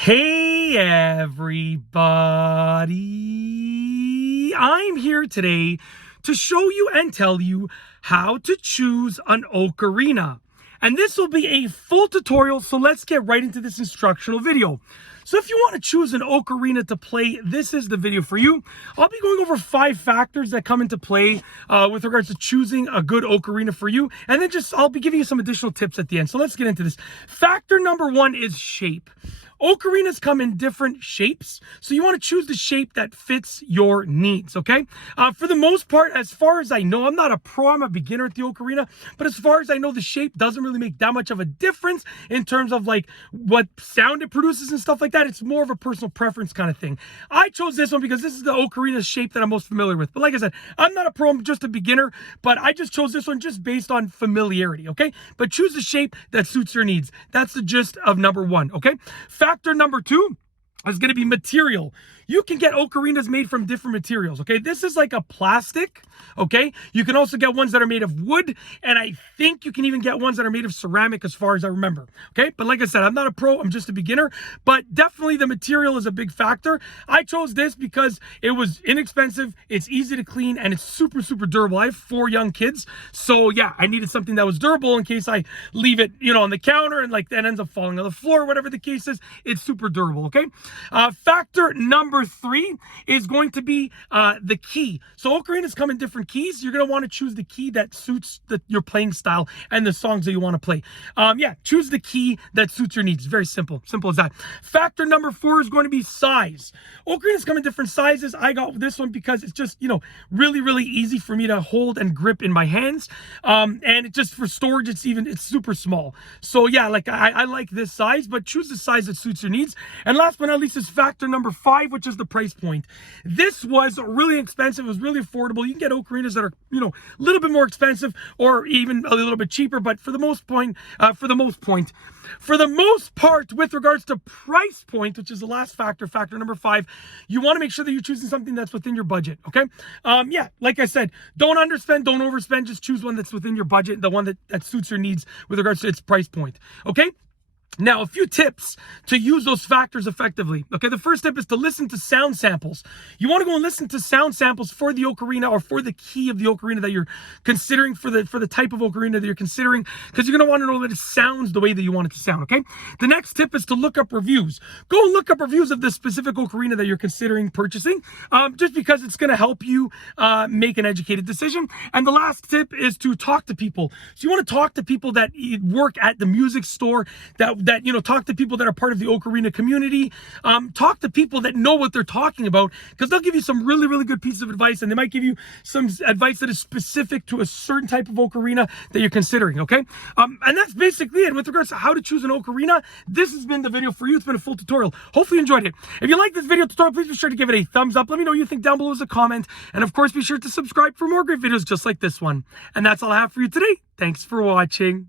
Hey everybody, I'm here today to show you and tell you how to choose an ocarina. And this will be a full tutorial, so let's get right into this instructional video. So if you want to choose an ocarina to play, this is the video for you. I'll be going over 5 factors that come into play with regards to choosing a good ocarina for you. And then I'll be giving you some additional tips at the end. So let's get into this. Factor number 1 is shape. Ocarinas come in different shapes, so you want to choose the shape that fits your needs, okay? For the most part, as far as I know, I'm not a pro, I'm a beginner at the ocarina, but as far as I know, the shape doesn't really make that much of a difference in terms of like what sound it produces and stuff like that. It's more of a personal preference kind of thing. I chose this one because this is the ocarina shape that I'm most familiar with. But like I said, I'm not a pro, I'm just a beginner, but I just chose this one just based on familiarity, okay? But choose the shape that suits your needs. That's the gist of number 1, okay? Factor number 2 is going to be material. You can get ocarinas made from different materials, okay? This is like a plastic, okay? You can also get ones that are made of wood, and I think you can even get ones that are made of ceramic as far as I remember, okay? But like I said, I'm not a pro, I'm just a beginner, but definitely the material is a big factor. I chose this because it was inexpensive, it's easy to clean, and it's super, super durable. I have 4 young kids, so yeah, I needed something that was durable in case I leave it, on the counter and like that ends up falling on the floor, whatever the case is. It's super durable, okay? Factor number 3 is going to be the key. So ocarinas come in different keys. You're going to want to choose the key that suits your playing style and the songs that you want to play. Yeah, choose the key that suits your needs. Very simple as that. Factor number 4 is going to be size. Ocarinas come in different sizes. I got this one because it's just really, really easy for me to hold and grip in my hands, and it just for storage it's super small. So yeah, like I like this size, but choose the size that suits your needs. And last but not least is factor number 5, which is the price point. This was really expensive. It was really affordable. You can get ocarinas that are, a little bit more expensive or even a little bit cheaper, but for the most part, with regards to price point, which is the last factor, factor number 5, you want to make sure that you're choosing something that's within your budget, okay? Yeah, like I said, don't underspend, don't overspend, just choose one that's within your budget, the one that suits your needs with regards to its price point, okay? Now, a few tips to use those factors effectively. Okay, the first tip is to listen to sound samples. You want to go and listen to sound samples for the ocarina or for the key of the ocarina that you're considering, for the type of ocarina that you're considering, because you're going to want to know that it sounds the way that you want it to sound, okay? The next tip is to look up reviews. Go and look up reviews of the specific ocarina that you're considering purchasing, just because it's going to help you make an educated decision. And the last tip is to talk to people. So you want to talk to people that work at the music store, talk to people that are part of the ocarina community, talk to people that know what they're talking about, because they'll give you some really, really good pieces of advice, and they might give you some advice that is specific to a certain type of ocarina that you're considering, okay? And that's basically it with regards to how to choose an ocarina. This has been the video for you. It's been a full tutorial. Hopefully you enjoyed it. If you like this video tutorial, please be sure to give it a thumbs up. Let me know what you think down below as a comment, and of course be sure to subscribe for more great videos just like this one. And that's all I have for you today. Thanks for watching.